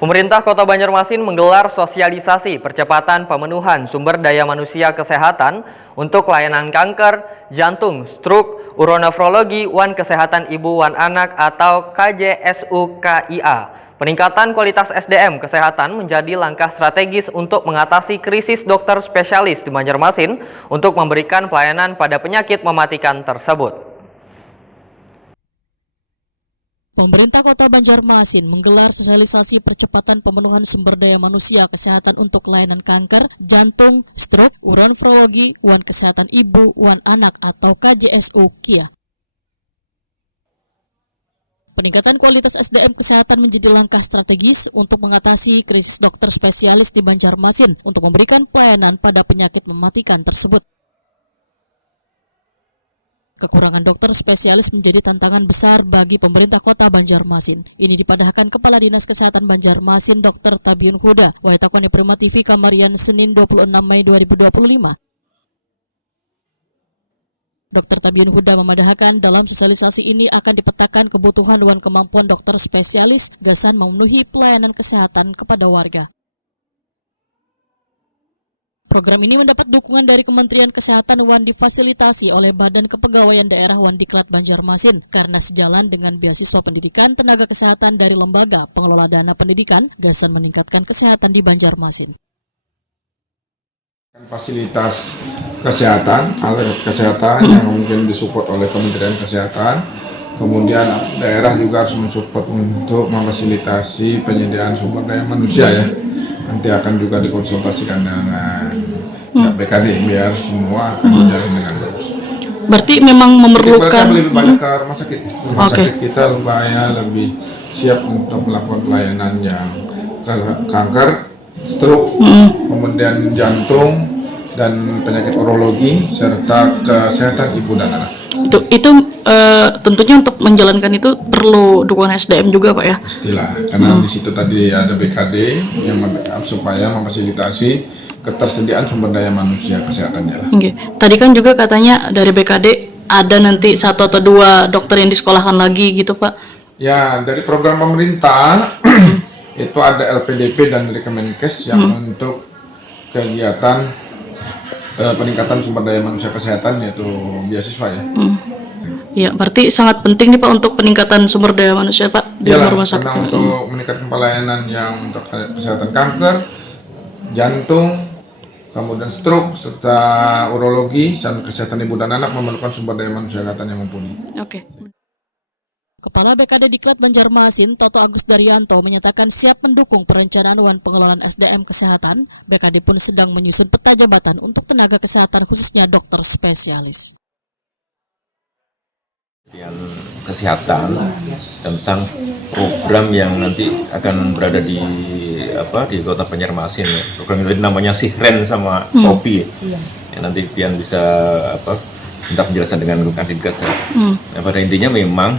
Pemerintah Kota Banjarmasin menggelar sosialisasi percepatan pemenuhan sumber daya manusia kesehatan untuk layanan kanker, jantung, stroke, uronefrologi, wan kesehatan ibu wan anak atau KJSU-KIA. Peningkatan kualitas SDM kesehatan menjadi langkah strategis untuk mengatasi krisis dokter spesialis di Banjarmasin untuk memberikan pelayanan pada penyakit mematikan tersebut. Pemerintah Kota Banjarmasin menggelar sosialisasi percepatan pemenuhan sumber daya manusia kesehatan untuk layanan kanker, jantung, stroke, uronefrologi, wan kesehatan ibu, wan anak atau KJSU-KIA. Peningkatan kualitas SDM kesehatan menjadi langkah strategis untuk mengatasi krisis dokter spesialis di Banjarmasin untuk memberikan pelayanan pada penyakit mematikan tersebut. Kekurangan dokter spesialis menjadi tantangan besar bagi pemerintah Kota Banjarmasin. Ini dipadahkan Kepala Dinas Kesehatan Banjarmasin Dr. Tabiun Huda, Waitakone Prima TV Kamarian Senin 26 Mei 2025. Dr. Tabiun Huda memadahkan dalam sosialisasi ini akan dipetakan kebutuhan dan kemampuan dokter spesialis gasan memenuhi pelayanan kesehatan kepada warga. Program ini mendapat dukungan dari Kementerian Kesehatan wan difasilitasi oleh Badan Kepegawaian Daerah wan Diklat Banjarmasin karena sejalan dengan beasiswa pendidikan tenaga kesehatan dari Lembaga Pengelola Dana Pendidikan gasan meningkatkan kesehatan di Banjarmasin. Fasilitas kesehatan, alat kesehatan yang mungkin disupport oleh Kementerian Kesehatan, kemudian daerah juga harus mensupport untuk memfasilitasi penyediaan sumber daya manusia ya. Nanti akan juga dikonsultasikan dengan BKD biar semua akan berjalan dengan bagus. Berarti memang memerlukan lebih banyak ke rumah sakit. Rumah sakit kita supaya lebih siap untuk melakukan pelayanan yang kanker, stroke, kemudian jantung dan penyakit urologi serta kesehatan ibu dan anak. Itu tentunya untuk menjalankan itu perlu dukungan SDM juga Pak ya? Pastilah, karena di situ tadi ada BKD yang membackup supaya memfasilitasi ketersediaan sumber daya manusia kesehatannya lah. Okay. Tadi kan juga katanya dari BKD ada nanti 1 atau 2 dokter yang disekolahkan lagi gitu Pak? Ya, dari program pemerintah itu ada LPDP dan dari Kemenkes yang untuk kegiatan peningkatan sumber daya manusia kesehatan yaitu beasiswa ya. Ya, berarti sangat penting nih Pak untuk peningkatan sumber daya manusia Pak di rumah sakit. Karena untuk meningkatkan pelayanan yang untuk kesehatan kanker, jantung, kemudian stroke serta urologi dan kesehatan ibu dan anak memerlukan sumber daya manusia kesehatan yang mumpuni. Oke. Kepala BKD Diklat Banjarmasin, Toto Agus Daryanto, menyatakan siap mendukung perencanaan wan pengelolaan SDM kesehatan. BKD pun sedang menyusun peta jabatan untuk tenaga kesehatan khususnya dokter spesialis. Kesehatan tentang program yang nanti akan berada di Kota Banjarmasin ya. Program ini namanya Sihren sama Sopi ya, nanti Pian bisa minta penjelasan dengan Kadinkas ya. Nah, pada intinya memang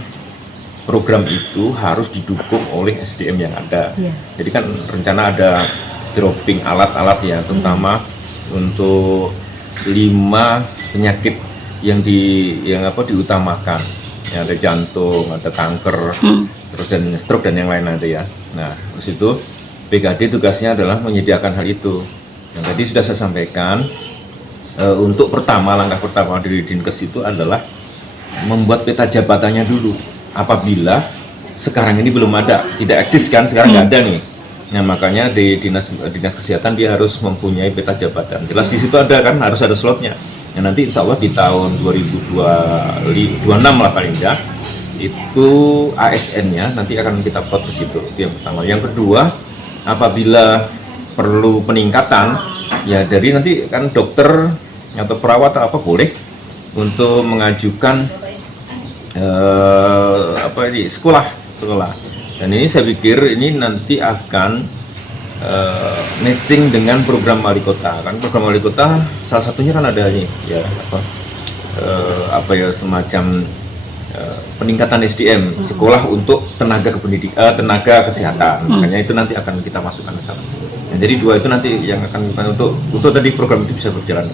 program itu harus didukung oleh SDM yang ada. Jadi kan rencana ada dropping alat-alat ya, terutama untuk 5 penyakit yang diutamakan. Ya, ada jantung, ada kanker, terus dan stroke dan yang lain nanti ya. Nah, terus itu BKD tugasnya adalah menyediakan hal itu. Yang tadi sudah saya sampaikan, untuk langkah pertama dari Dinkes itu adalah membuat peta jabatannya dulu. Apabila sekarang ini belum ada, tidak eksis kan, sekarang nggak ada nih. Nah, makanya di dinas kesehatan dia harus mempunyai peta jabatan. Jelas di situ ada kan, harus ada slotnya. Nah, nanti insya Allah di tahun 2026 lah paling tidak, itu ASN-nya nanti akan kita plot ke situ. Itu yang pertama. Yang kedua, apabila perlu peningkatan, ya dari nanti kan dokter atau perawat atau apa boleh untuk mengajukan sekolah. Dan ini saya pikir ini nanti akan matching dengan program wali kota. Kan program wali kota salah satunya kan ada ini ya semacam peningkatan SDM sekolah untuk tenaga kesehatan. Makanya itu nanti akan kita masukkan ke sana. Nah, jadi 2 itu nanti yang akan untuk tadi program itu bisa berjalan.